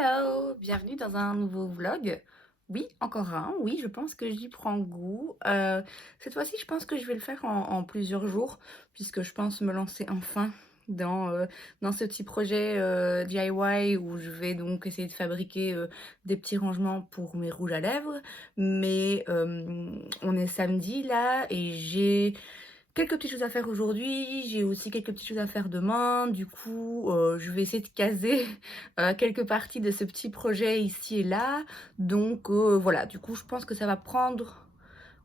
Hello, bienvenue dans un nouveau vlog. Oui, encore un, oui, je pense que j'y prends goût. Cette fois-ci, je pense que je vais le faire en plusieurs jours, puisque je pense me lancer enfin dans ce petit projet DIY où je vais donc essayer de fabriquer des petits rangements pour mes rouges à lèvres. Mais on est samedi là et j'ai quelques petites choses à faire aujourd'hui, j'ai aussi quelques petites choses à faire demain. Du coup, je vais essayer de caser, quelques parties de ce petit projet ici et là. Donc, voilà, du coup, je pense que ça va prendre,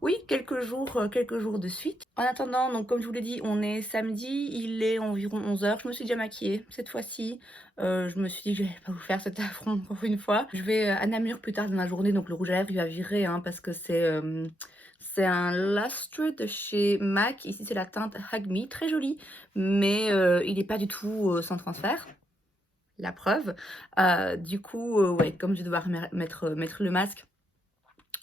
oui, quelques jours de suite. En attendant, donc comme je vous l'ai dit, on est samedi, il est environ 11 h. Je me suis déjà maquillée cette fois-ci. Je me suis dit que je vais pas vous faire cet affront encore une fois. Je vais, à Namur plus tard dans la journée, donc le rouge à lèvres, il va virer, hein, parce que c'est un lustre de chez MAC. Ici, c'est la teinte Hug Me, très jolie, mais il n'est pas du tout sans transfert. La preuve. Du coup, ouais, comme je vais devoir mettre le masque,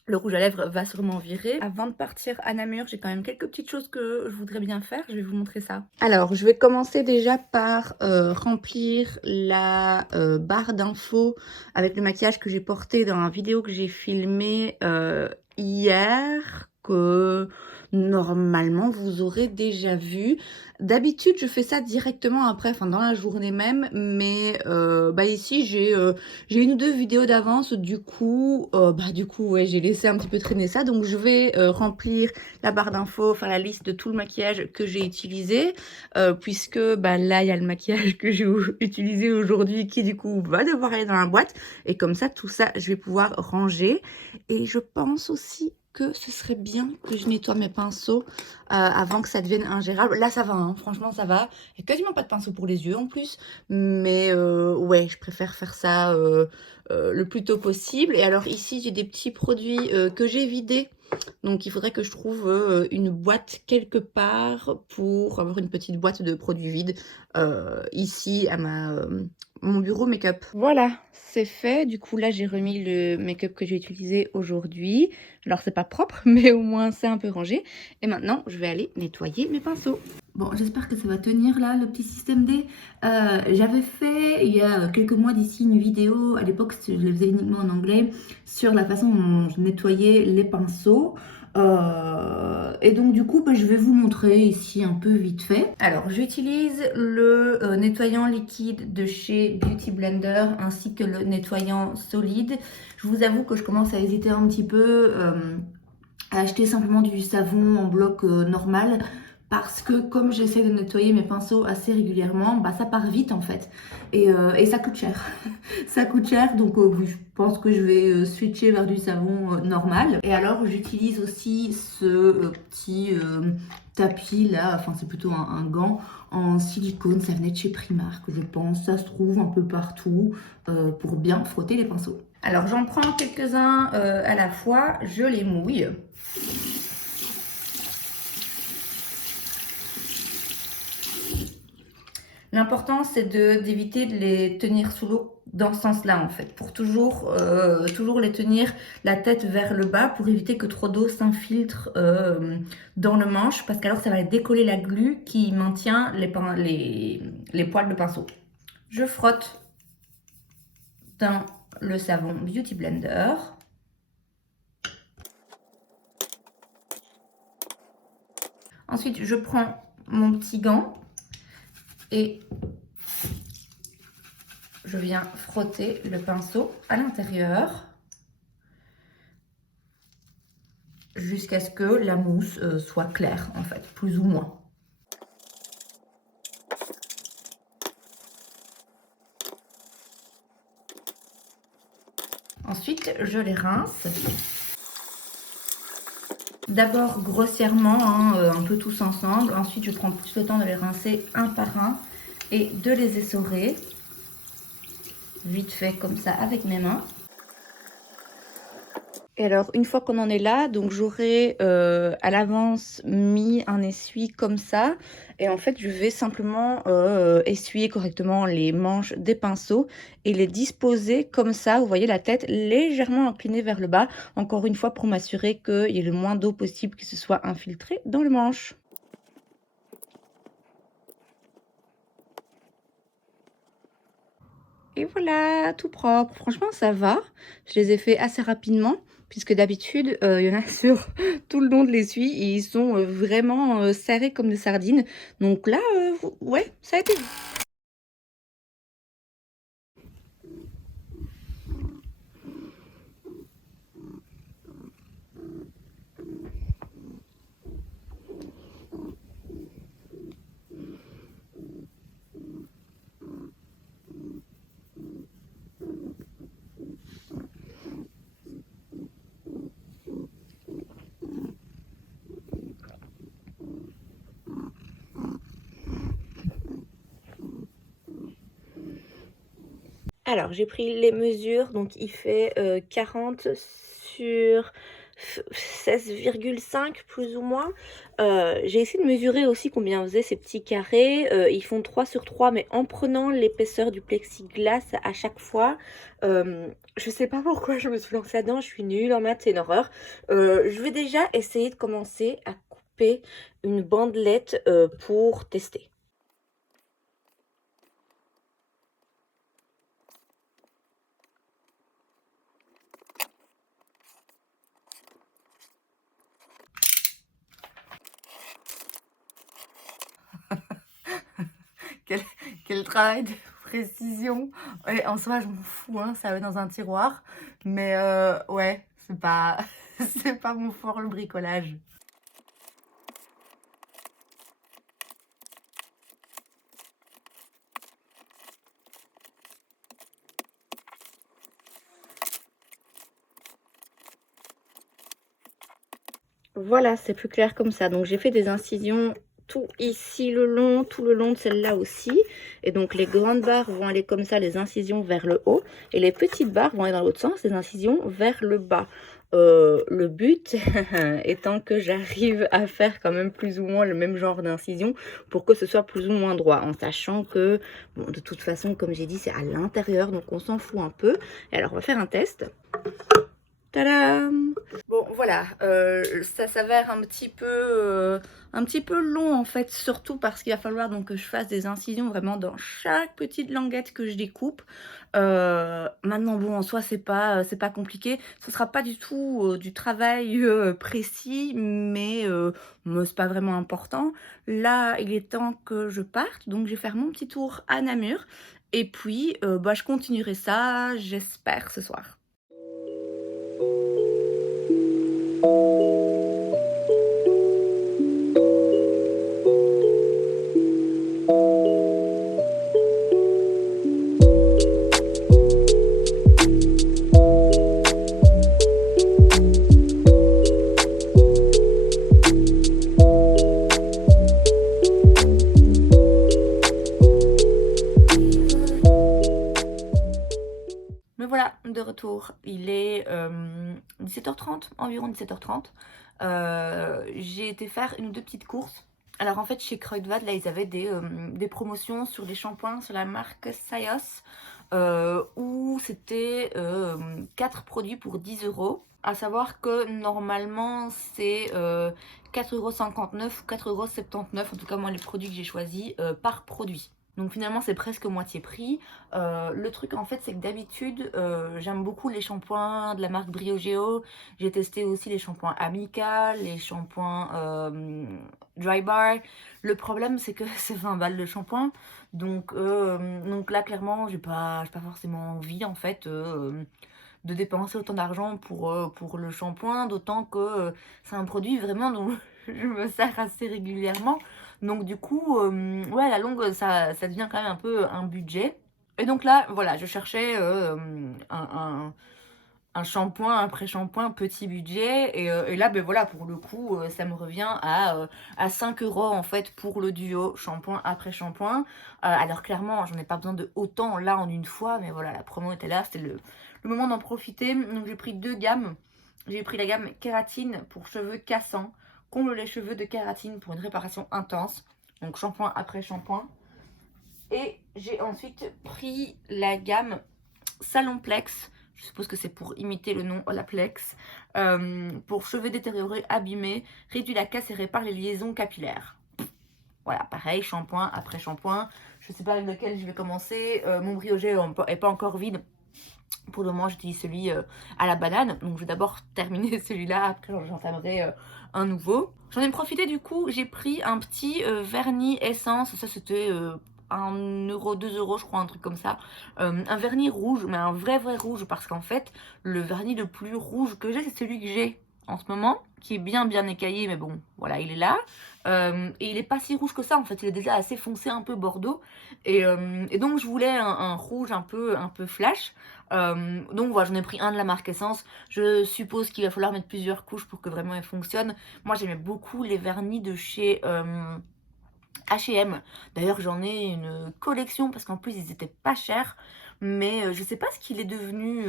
le rouge à lèvres va sûrement virer. Avant de partir à Namur, j'ai quand même quelques petites choses que je voudrais bien faire. Je vais vous montrer ça. Alors, je vais commencer déjà par remplir la barre d'infos avec le maquillage que j'ai porté dans la vidéo que j'ai filmée hier, que normalement vous aurez déjà vu. D'habitude, je fais ça directement après, enfin dans la journée même, mais ici j'ai 1 ou 2 vidéos d'avance, du coup ouais, j'ai laissé un petit peu traîner ça. Donc je vais remplir la barre d'infos, faire la liste de tout le maquillage que j'ai utilisé, puisque là il y a le maquillage que j'ai utilisé aujourd'hui qui du coup va devoir aller dans la boîte, et comme ça tout ça je vais pouvoir ranger. Et je pense aussi que ce serait bien que je nettoie mes pinceaux avant que ça devienne ingérable. Là ça va, hein, franchement ça va, il n'y a quasiment pas de pinceau pour les yeux en plus, mais ouais, je préfère faire ça le plus tôt possible. Et alors ici j'ai des petits produits que j'ai vidés, donc il faudrait que je trouve une boîte quelque part pour avoir une petite boîte de produits vides ici à mon bureau make-up. Voilà, c'est fait. Du coup là j'ai remis le make-up que j'ai utilisé aujourd'hui. Alors c'est pas propre, mais au moins c'est un peu rangé. Et maintenant je vais aller nettoyer mes pinceaux. Bon, j'espère que ça va tenir là, le petit système D. J'avais fait il y a quelques mois d'ici une vidéo, à l'époque je le faisais uniquement en anglais, sur la façon dont je nettoyais les pinceaux. Et donc du coup, je vais vous montrer ici un peu vite fait. Alors, j'utilise le nettoyant liquide de chez Beauty Blender ainsi que le nettoyant solide. Je vous avoue que je commence à hésiter un petit peu à acheter simplement du savon en bloc normal, parce que comme j'essaie de nettoyer mes pinceaux assez régulièrement, ça part vite en fait, et ça coûte cher. Ça coûte cher, donc oui, je pense que je vais switcher vers du savon normal. Et alors j'utilise aussi ce petit tapis là, enfin c'est plutôt un gant en silicone, ça venait de chez Primark je pense, ça se trouve un peu partout, pour bien frotter les pinceaux. Alors j'en prends quelques-uns à la fois, je les mouille. L'important c'est d'éviter de les tenir sous l'eau dans ce sens-là en fait, pour toujours les tenir la tête vers le bas pour éviter que trop d'eau s'infiltre dans le manche, parce qu'alors ça va décoller la glu qui maintient les poils de pinceau. Je frotte dans le savon Beauty Blender. Ensuite, je prends mon petit gant et je viens frotter le pinceau à l'intérieur jusqu'à ce que la mousse soit claire, en fait, plus ou moins. Ensuite, je les rince. D'abord grossièrement, hein, un peu tous ensemble. Ensuite, je prends plus le temps de les rincer un par un et de les essorer. Vite fait comme ça avec mes mains. Et alors, une fois qu'on en est là, donc j'aurai à l'avance mis un essuie comme ça. Et en fait, je vais simplement essuyer correctement les manches des pinceaux et les disposer comme ça. Vous voyez la tête légèrement inclinée vers le bas. Encore une fois, pour m'assurer qu'il y ait le moins d'eau possible qui se soit infiltrée dans le manche. Et voilà, tout propre. Franchement, ça va. Je les ai fait assez rapidement, puisque d'habitude, il y en a sur tout le long de l'essuie et ils sont vraiment serrés comme des sardines. Donc là, ouais, ça a été. Alors, j'ai pris les mesures, donc il fait 40 sur 16,5 plus ou moins. J'ai essayé de mesurer aussi combien faisaient ces petits carrés. Ils font 3 sur 3, mais en prenant l'épaisseur du plexiglas à chaque fois. Je sais pas pourquoi je me suis lancée là-dedans, je suis nulle en maths, c'est une horreur. Je vais déjà essayer de commencer à couper une bandelette pour tester. Quel, quel travail de précision. Ouais, en soi, je m'en fous, hein, ça va dans un tiroir. Mais ouais, c'est pas, c'est pas mon fort, le bricolage. Voilà, c'est plus clair comme ça. Donc j'ai fait des incisions tout ici le long, tout le long de celle-là aussi. Et donc les grandes barres vont aller comme ça, les incisions vers le haut. Et les petites barres vont aller dans l'autre sens, les incisions vers le bas. Le but étant que j'arrive à faire quand même plus ou moins le même genre d'incision pour que ce soit plus ou moins droit. En sachant que, bon, de toute façon, comme j'ai dit, c'est à l'intérieur, donc on s'en fout un peu. Et alors on va faire un test. Tadam! Bon, voilà, ça s'avère un petit peu long en fait, surtout parce qu'il va falloir donc que je fasse des incisions vraiment dans chaque petite languette que je découpe. Maintenant, bon, en soi, c'est pas compliqué. Ce sera pas du tout du travail précis, mais c'est pas vraiment important. Là, il est temps que je parte, donc je vais faire mon petit tour à Namur. Et puis, bah, je continuerai ça, j'espère, ce soir. Me voilà de retour. Il est 17h30, environ 17h30. J'ai été faire une ou deux petites courses. Alors en fait, chez Kruidvat, là, ils avaient des promotions sur des shampoings sur la marque Sayos, où c'était 4 produits pour 10 euros. À savoir que normalement, c'est 4,59 € ou 4,79 €, en tout cas moi les produits que j'ai choisis par produit. Donc finalement c'est presque moitié prix. Le truc en fait c'est que d'habitude j'aime beaucoup les shampoings de la marque Briogeo. J'ai testé aussi les shampoings Amical, les shampoings Dry Bar. Le problème c'est que c'est 20 balles de shampoing. Donc là clairement j'ai pas forcément envie en fait de dépenser autant d'argent pour le shampoing. D'autant que c'est un produit vraiment dont je me sers assez régulièrement. Donc du coup, ouais, à la longue, ça devient quand même un peu un budget. Et donc là, voilà, je cherchais un shampoing, un pré-shampoing, petit budget. Et là, ben voilà, pour le coup, ça me revient à 5 € en fait pour le duo shampoing après shampoing. Alors clairement, j'en ai pas besoin de autant là en une fois, mais voilà, la promo était là, c'était le moment d'en profiter. Donc j'ai pris deux gammes. J'ai pris la gamme kératine pour cheveux cassants, comble les cheveux de kératine pour une réparation intense. Donc shampoing après shampoing. Et j'ai ensuite pris la gamme Salonplex, je suppose que c'est pour imiter le nom Olaplex, pour cheveux détériorés, abîmés, réduit la casse et répare les liaisons capillaires. Voilà, pareil, shampoing après shampoing. Je je sais pas avec lequel je vais commencer. Mon brioché est pas encore vide. Pour le moment, j'utilise celui à la banane. Donc, je vais d'abord terminer celui-là. Après, j'entamerai un nouveau. J'en ai profité du coup. J'ai pris un petit vernis essence. Ça, c'était 1 euro, 2 euros, je crois, un truc comme ça. Un vernis rouge, mais un vrai rouge. Parce qu'en fait, le vernis le plus rouge que j'ai, c'est celui que j'ai en ce moment. Qui est bien écaillé, mais bon, voilà, il est là. Et il est pas si rouge que ça. En fait, il est déjà assez foncé, un peu bordeaux. Et donc, je voulais un rouge un peu flash. Donc voilà, j'en ai pris un de la marque Essence. Je suppose qu'il va falloir mettre plusieurs couches pour que vraiment il fonctionne. Moi j'aimais beaucoup les vernis de chez H&M. D'ailleurs j'en ai une collection parce qu'en plus ils étaient pas chers. Mais je sais pas ce qu'il est devenu,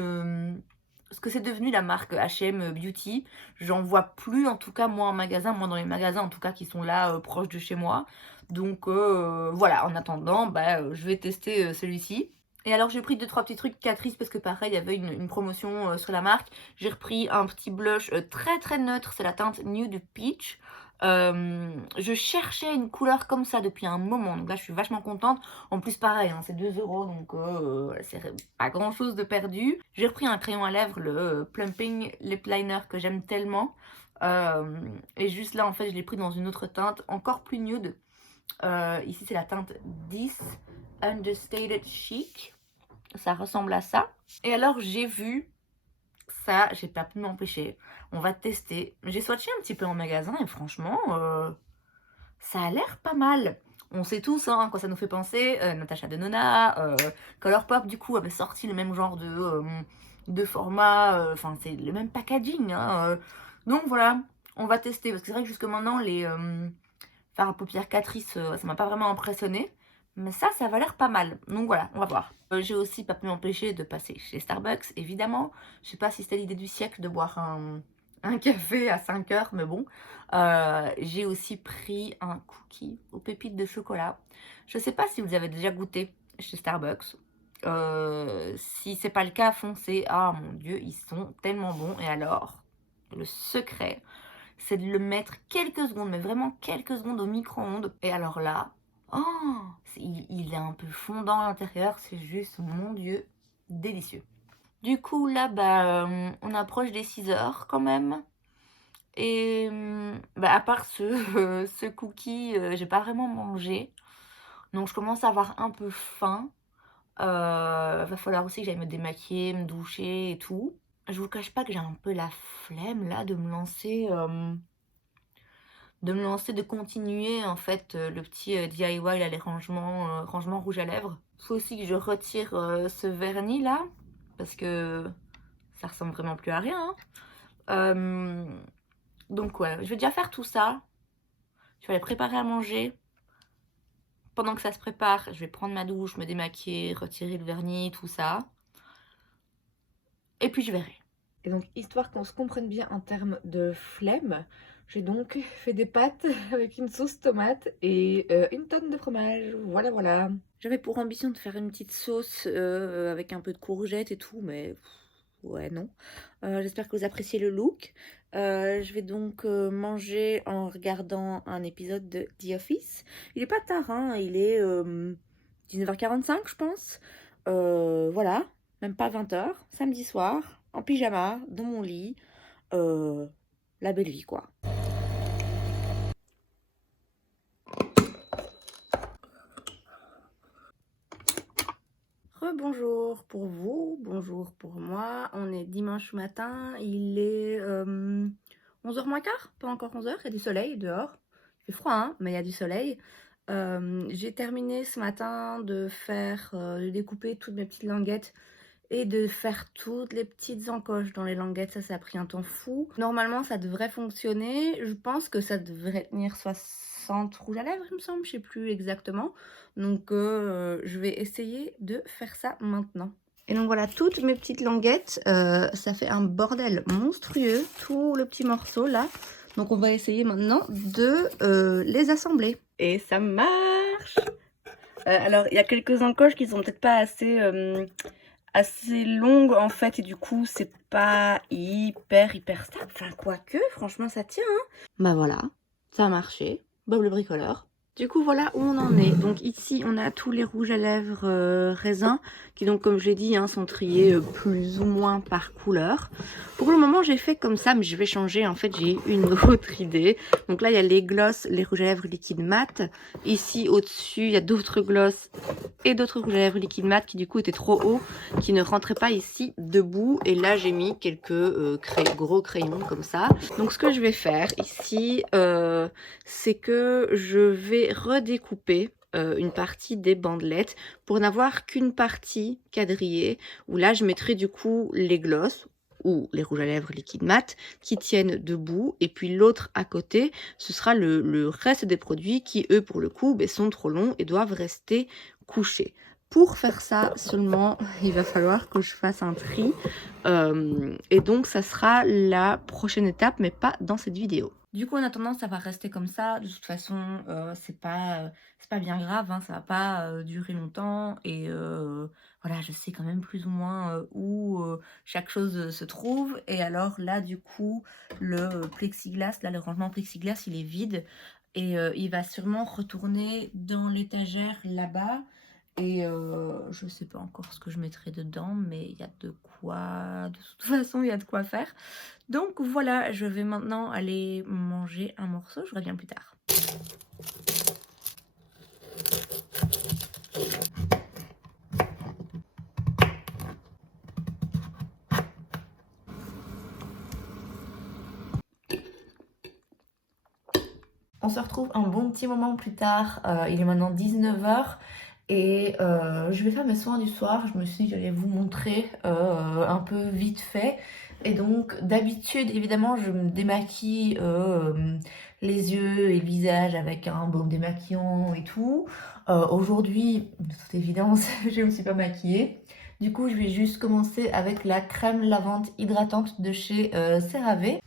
ce que c'est devenu la marque H&M Beauty. J'en vois plus en tout cas moi en magasin, moi dans les magasins en tout cas qui sont là proches de chez moi. Donc voilà, en attendant je vais tester celui-ci. Et alors j'ai pris 2-3 petits trucs Catrice parce que pareil il y avait une promotion sur la marque. J'ai repris un petit blush très neutre, c'est la teinte Nude Peach. Je cherchais une couleur comme ça depuis un moment, donc là je suis vachement contente. En plus pareil, hein, c'est 2 euros, donc c'est pas grand chose de perdu. J'ai repris un crayon à lèvres, le Plumping Lip Liner que j'aime tellement. Et juste là en fait je l'ai pris dans une autre teinte, encore plus nude. Ici c'est la teinte 10 Understated Chic. Ça ressemble à ça. Et alors j'ai vu ça, j'ai pas pu m'empêcher. On va tester. J'ai swatché un petit peu en magasin et franchement, ça a l'air pas mal. On sait tous hein, quoi ça nous fait penser. Natasha Denona, Colourpop du coup avait sorti le même genre de format. Enfin c'est le même packaging. Hein, donc voilà, on va tester. Parce que c'est vrai que jusque maintenant les fards à paupières Catrice, ça m'a pas vraiment impressionné. Mais ça va l'air pas mal. Donc voilà, on va voir. J'ai aussi pas pu m'empêcher de passer chez Starbucks, évidemment. Je sais pas si c'était l'idée du siècle de boire un café à 5 heures, mais bon. J'ai aussi pris un cookie aux pépites de chocolat. Je sais pas si vous avez déjà goûté chez Starbucks. Si c'est pas le cas, foncez. Ah mon dieu, ils sont tellement bons. Et alors, le secret, c'est de le mettre quelques secondes, mais vraiment quelques secondes au micro-ondes. Et alors là, oh, il est un peu fondant à l'intérieur, c'est juste, mon dieu, délicieux. Du coup, là, on approche des 6 heures quand même. Et à part ce cookie, j'ai pas vraiment mangé. Donc je commence à avoir un peu faim. Va falloir aussi que j'aille me démaquiller, me doucher et tout. Je vous cache pas que j'ai un peu la flemme là de me lancer... de continuer en fait le petit DIY là, les rangements rouge à lèvres. Il faut aussi que je retire ce vernis là parce que ça ressemble vraiment plus à rien. Hein. Donc ouais, je vais déjà faire tout ça. Je vais aller préparer à manger. Pendant que ça se prépare, je vais prendre ma douche, me démaquiller, retirer le vernis, tout ça. Et puis je verrai. Et donc, histoire qu'on se comprenne bien en termes de flemme, j'ai donc fait des pâtes avec une sauce tomate et une tonne de fromage. Voilà, voilà. J'avais pour ambition de faire une petite sauce avec un peu de courgettes et tout, mais ouais, non. J'espère que vous appréciez le look. Je vais donc manger en regardant un épisode de The Office. Il est pas tard, hein, il est 19h45, je pense. Voilà, même pas 20h, samedi soir, en pyjama, dans mon lit. La belle vie, quoi. Rebonjour pour vous, bonjour pour moi. On est dimanche matin, il est 11h moins quart, pas encore 11h, il y a du soleil dehors. Il fait froid, hein, mais il y a du soleil. J'ai terminé ce matin de de découper toutes mes petites languettes et de faire toutes les petites encoches dans les languettes. Ça a pris un temps fou. Normalement, ça devrait fonctionner. Je pense que ça devrait tenir 60 rouges à lèvres, il me semble. Je sais plus exactement. Donc, je vais essayer de faire ça maintenant. Et donc voilà, toutes mes petites languettes, ça fait un bordel monstrueux, tout le petit morceau là. Donc on va essayer maintenant de les assembler. Et ça marche. Alors il y a quelques encoches qui sont peut-être pas assez longue en fait et du coup c'est pas hyper stable. Enfin quoique, franchement ça tient. Hein. Bah voilà, ça a marché. Bob le bricoleur. Du coup, voilà où on en est. Donc ici, on a tous les rouges à lèvres raisins qui, donc, comme je l'ai dit, hein, sont triés plus ou moins par couleur. Pour le moment, j'ai fait comme ça, mais je vais changer. En fait, j'ai une autre idée. Donc là, il y a les gloss, les rouges à lèvres liquides mat. Ici, au-dessus, il y a d'autres gloss et d'autres rouges à lèvres liquides mat qui, du coup, étaient trop hauts, qui ne rentraient pas ici debout. Et là, j'ai mis quelques gros crayons comme ça. Donc, ce que je vais faire ici, c'est que je vais redécouper une partie des bandelettes pour n'avoir qu'une partie quadrillée où là je mettrai du coup les glosses ou les rouges à lèvres liquide mat qui tiennent debout et puis l'autre à côté ce sera le reste des produits qui eux pour le coup sont trop longs et doivent rester couchés. Pour faire ça seulement, il va falloir que je fasse un tri et donc ça sera la prochaine étape mais pas dans cette vidéo. Du coup, en attendant, ça va rester comme ça. De toute façon, c'est pas bien grave, hein, ça va pas durer longtemps. Et voilà, je sais quand même plus ou moins où chaque chose se trouve. Et alors là, du coup, le plexiglas, là, le rangement plexiglas, il est vide. Et il va sûrement retourner dans l'étagère là-bas. Et je sais pas encore ce que je mettrai dedans, mais il y a de quoi... De toute façon, il y a de quoi faire. Donc voilà, je vais maintenant aller manger un morceau, je reviens plus tard. On se retrouve un bon petit moment plus tard, il est maintenant 19 h et je vais faire mes soins du soir. Je me suis dit que j'allais vous montrer un peu vite fait. Et donc d'habitude évidemment je me démaquille les yeux et le visage avec un baume démaquillant et tout. Aujourd'hui, de toute évidence, je ne me suis pas maquillée. Du coup je vais juste commencer avec la crème lavande hydratante de chez CeraVe.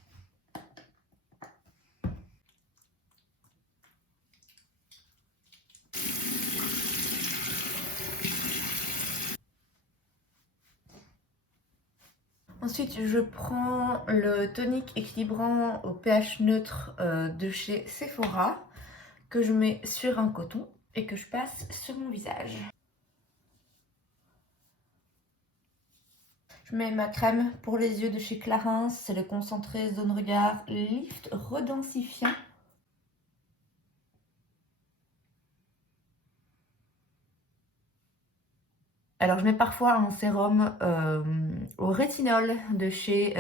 Ensuite, je prends le tonique équilibrant au pH neutre de chez Sephora que je mets sur un coton et que je passe sur mon visage. Je mets ma crème pour les yeux de chez Clarins, c'est le concentré zone regard lift redensifiant. Alors je mets parfois un sérum au rétinol de chez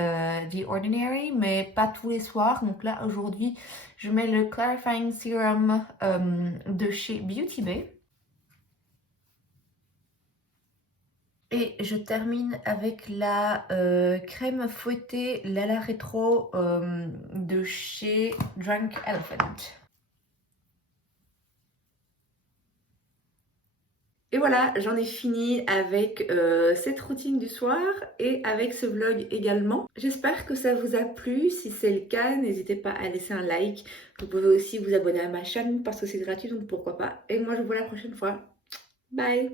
The Ordinary, mais pas tous les soirs. Donc là aujourd'hui, je mets le Clarifying Serum de chez Beauty Bay. Et je termine avec la crème fouettée Lala Retro de chez Drunk Elephant. Et voilà, j'en ai fini avec cette routine du soir et avec ce vlog également. J'espère que ça vous a plu. Si c'est le cas, n'hésitez pas à laisser un like. Vous pouvez aussi vous abonner à ma chaîne parce que c'est gratuit, donc pourquoi pas. Et moi, je vous vois la prochaine fois. Bye!